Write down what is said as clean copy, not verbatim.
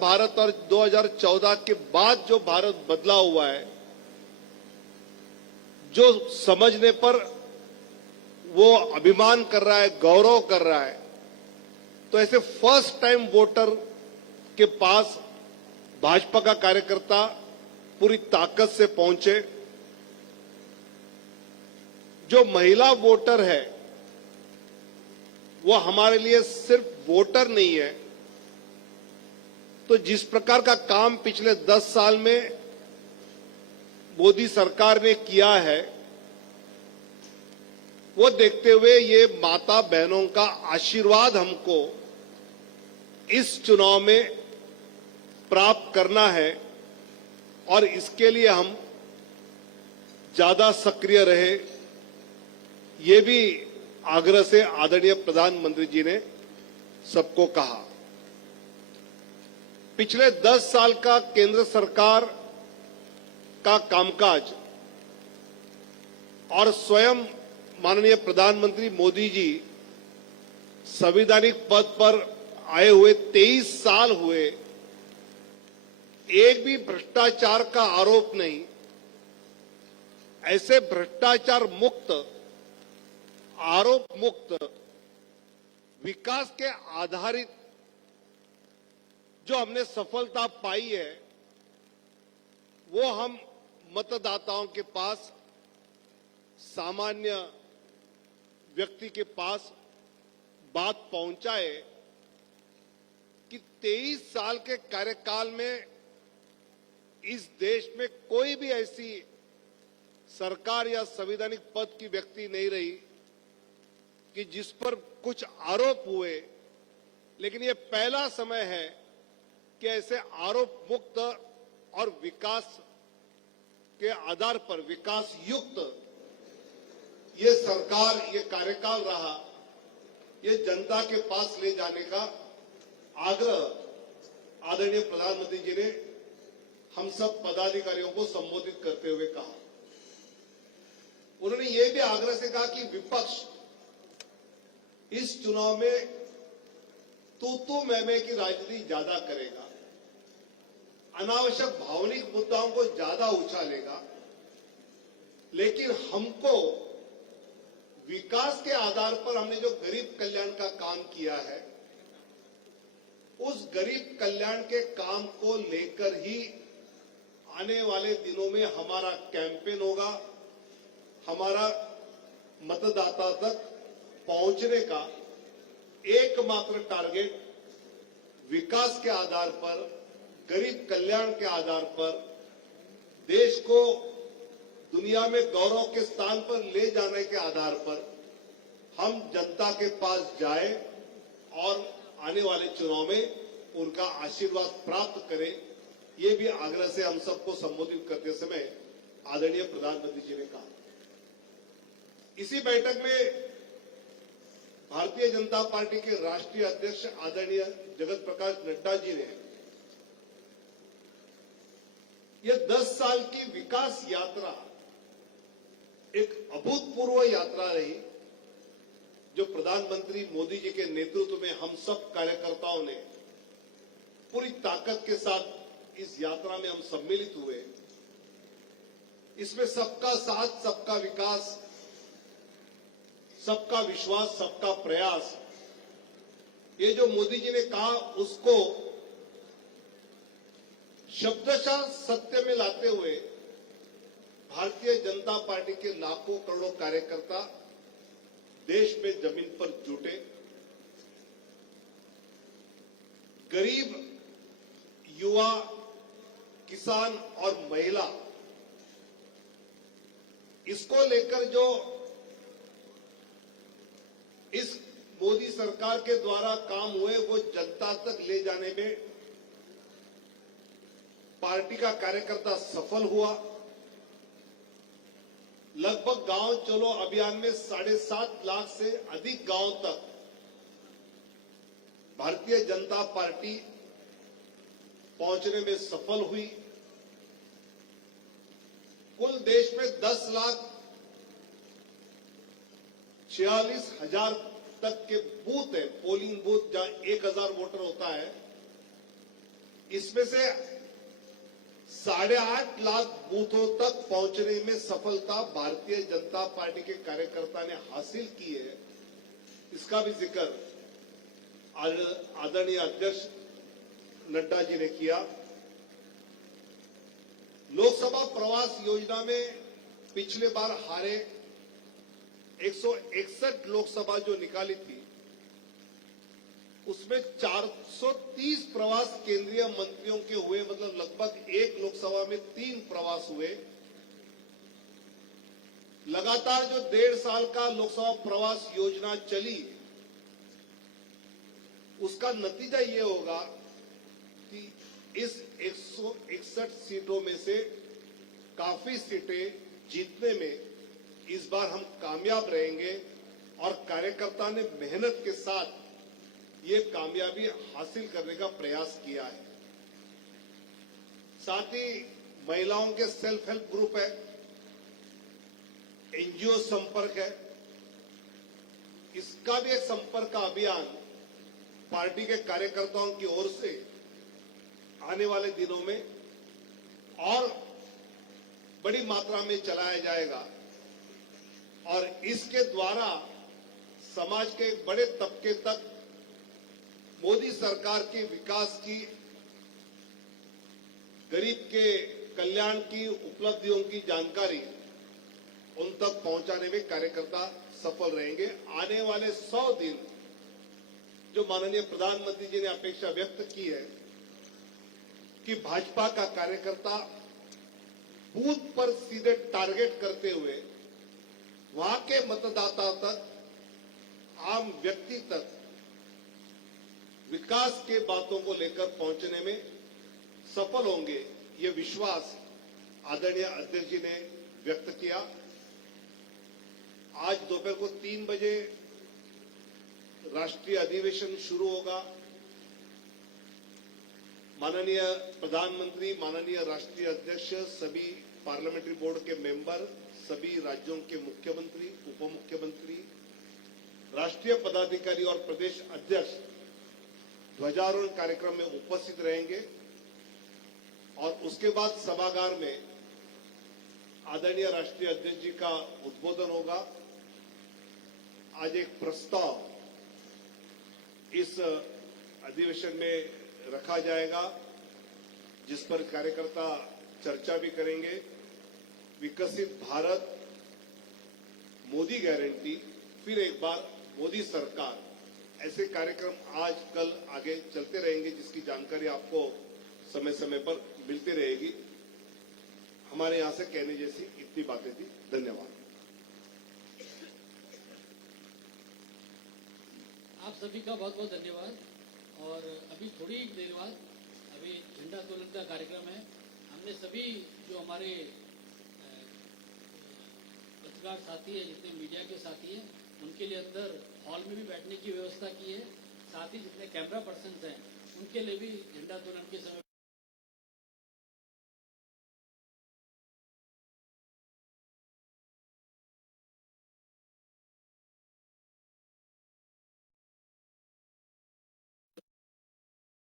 भारत और 2014 के बाद जो भारत बदला हुआ है, जो समझने पर वो अभिमान कर रहा है, गौरव कर रहा है, तो ऐसे फर्स्ट टाइम वोटर के पास भाजपा का कार्यकर्ता पूरी ताकत से पहुंचे। जो महिला वोटर है वो हमारे लिए सिर्फ वोटर नहीं है, तो जिस प्रकार का काम पिछले 10 साल में मोदी सरकार ने किया है, वो देखते हुए ये माता बहनों का आशीर्वाद हमको इस चुनाव में प्राप्त करना है और इसके लिए हम ज्यादा सक्रिय रहे, ये भी आग्रह से आदरणीय प्रधानमंत्री जी ने सबको कहा। पिछले 10 साल का केंद्र सरकार का कामकाज और स्वयं माननीय प्रधानमंत्री मोदी जी संवैधानिक पद पर आए हुए 23 साल हुए, एक भी भ्रष्टाचार का आरोप नहीं। ऐसे भ्रष्टाचार मुक्त, आरोप मुक्त, विकास के आधारित जो हमने सफलता पाई है, वो हम मतदाताओं के पास, सामान्य व्यक्ति के पास बात पहुंचाए कि 23 साल के कार्यकाल में इस देश में कोई भी ऐसी सरकार या संवैधानिक पद की व्यक्ति नहीं रही कि जिस पर कुछ आरोप हुए, लेकिन ये पहला समय है कि ऐसे आरोप मुक्त और विकास के आधार पर विकास युक्त ये सरकार, ये कार्यकाल रहा, ये जनता के पास ले जाने का आग्रह आदरणीय प्रधानमंत्री जी ने हम सब पदाधिकारियों को संबोधित करते हुए कहा। उन्होंने ये भी आग्रह से कहा कि विपक्ष इस चुनाव में तू मैं की राजनीति ज्यादा करेगा, अनावश्यक भावनिक मुद्दाओं को ज्यादा उछालेगा, लेकिन हमको विकास के आधार पर हमने जो गरीब कल्याण का काम किया है, उस गरीब कल्याण के काम को लेकर ही आने वाले दिनों में हमारा कैंपेन होगा। हमारा मतदाता तक पहुंचने का एकमात्र टारगेट विकास के आधार पर, गरीब कल्याण के आधार पर देश को दुनिया में गौरव के स्थान पर ले जाने के आधार पर हम जनता के पास जाए और आने वाले चुनाव में उनका आशीर्वाद प्राप्त करें, ये भी आग्रह से हम सबको संबोधित करते समय आदरणीय प्रधानमंत्री जी ने कहा। इसी बैठक में भारतीय जनता पार्टी के राष्ट्रीय अध्यक्ष आदरणीय जगत प्रकाश नड्डा जी ने यह 10 साल की विकास यात्रा एक अभूतपूर्व यात्रा रही, जो प्रधानमंत्री मोदी जी के नेतृत्व में हम सब कार्यकर्ताओं ने पूरी ताकत के साथ इस यात्रा में हम सम्मिलित हुए। इसमें सबका साथ, सबका विकास, सबका विश्वास, सबका प्रयास, ये जो मोदी जी ने कहा उसको शब्दशः सत्य में लाते हुए भारतीय जनता पार्टी के लाखों करोड़ों कार्यकर्ता देश में जमीन पर जुटे। गरीब, युवा, किसान और महिला, इसको लेकर जो इस मोदी सरकार के द्वारा काम हुए वो जनता तक ले जाने में पार्टी का कार्यकर्ता सफल हुआ। लगभग गांव चलो अभियान में 7.5 लाख से अधिक गांव तक भारतीय जनता पार्टी पहुंचने में सफल हुई। कुल देश में 10,46,000 तक के बूथ है, पोलिंग बूथ, जहां 1,000 वोटर होता है, इसमें से 8.5 लाख बूथों तक पहुंचने में सफलता भारतीय जनता पार्टी के कार्यकर्ता ने हासिल की है, इसका भी जिक्र आदरणीय अध्यक्ष नड्डा जी ने किया। लोकसभा प्रवास योजना में पिछले बार हारे 161 लोकसभा जो निकाली थी, उसमें 430 प्रवास केंद्रीय मंत्रियों के हुए, मतलब लगभग एक लोकसभा में 3 प्रवास हुए। लगातार जो 1.5 साल का लोकसभा प्रवास योजना चली, उसका नतीजा ये होगा कि इस 161 सीटों में से काफी सीटें जीतने में इस बार हम कामयाब रहेंगे और कार्यकर्ता ने मेहनत के साथ ये कामयाबी हासिल करने का प्रयास किया है। साथ ही महिलाओं के सेल्फ हेल्प ग्रुप है, एनजीओ संपर्क है, इसका भी एक संपर्क का अभियान पार्टी के कार्यकर्ताओं की ओर से आने वाले दिनों में और बड़ी मात्रा में चलाया जाएगा और इसके द्वारा समाज के एक बड़े तबके तक मोदी सरकार के विकास की, गरीब के कल्याण की उपलब्धियों की जानकारी उन तक पहुंचाने में कार्यकर्ता सफल रहेंगे। आने वाले 100 दिन जो माननीय प्रधानमंत्री जी ने अपेक्षा व्यक्त की है कि भाजपा का कार्यकर्ता बूथ पर सीधे टारगेट करते हुए वहां के मतदाता तक, आम व्यक्ति तक विकास के बातों को लेकर पहुंचने में सफल होंगे, ये विश्वास आदरणीय अध्यक्ष जी ने व्यक्त किया। आज दोपहर को 3 बजे राष्ट्रीय अधिवेशन शुरू होगा। माननीय प्रधानमंत्री, माननीय राष्ट्रीय अध्यक्ष, सभी पार्लियामेंट्री बोर्ड के मेंबर, सभी राज्यों के मुख्यमंत्री, उप मुख्यमंत्री, राष्ट्रीय पदाधिकारी और प्रदेश अध्यक्ष ध्वजारोहण कार्यक्रम में उपस्थित रहेंगे और उसके बाद सभागार में आदरणीय राष्ट्रीय अध्यक्ष जी का उद्बोधन होगा। आज एक प्रस्ताव इस अधिवेशन में रखा जाएगा जिस पर कार्यकर्ता चर्चा भी करेंगे। विकसित भारत, मोदी गारंटी, फिर एक बार मोदी सरकार, ऐसे कार्यक्रम आज कल आगे चलते रहेंगे जिसकी जानकारी आपको समय समय पर मिलती रहेगी। हमारे यहां से कहने जैसी इतनी बातें थी। धन्यवाद। आप सभी का बहुत बहुत धन्यवाद। और अभी थोड़ी देर बाद अभी झंडा तोलन का कार्यक्रम है। हमने सभी जो हमारे पत्रकार साथी है, जितने मीडिया के साथी हैं, उनके लिए अंदर हॉल में भी बैठने की व्यवस्था की है। साथ ही जितने कैमरा पर्सन हैं उनके लिए भी झंडा तोलन के समय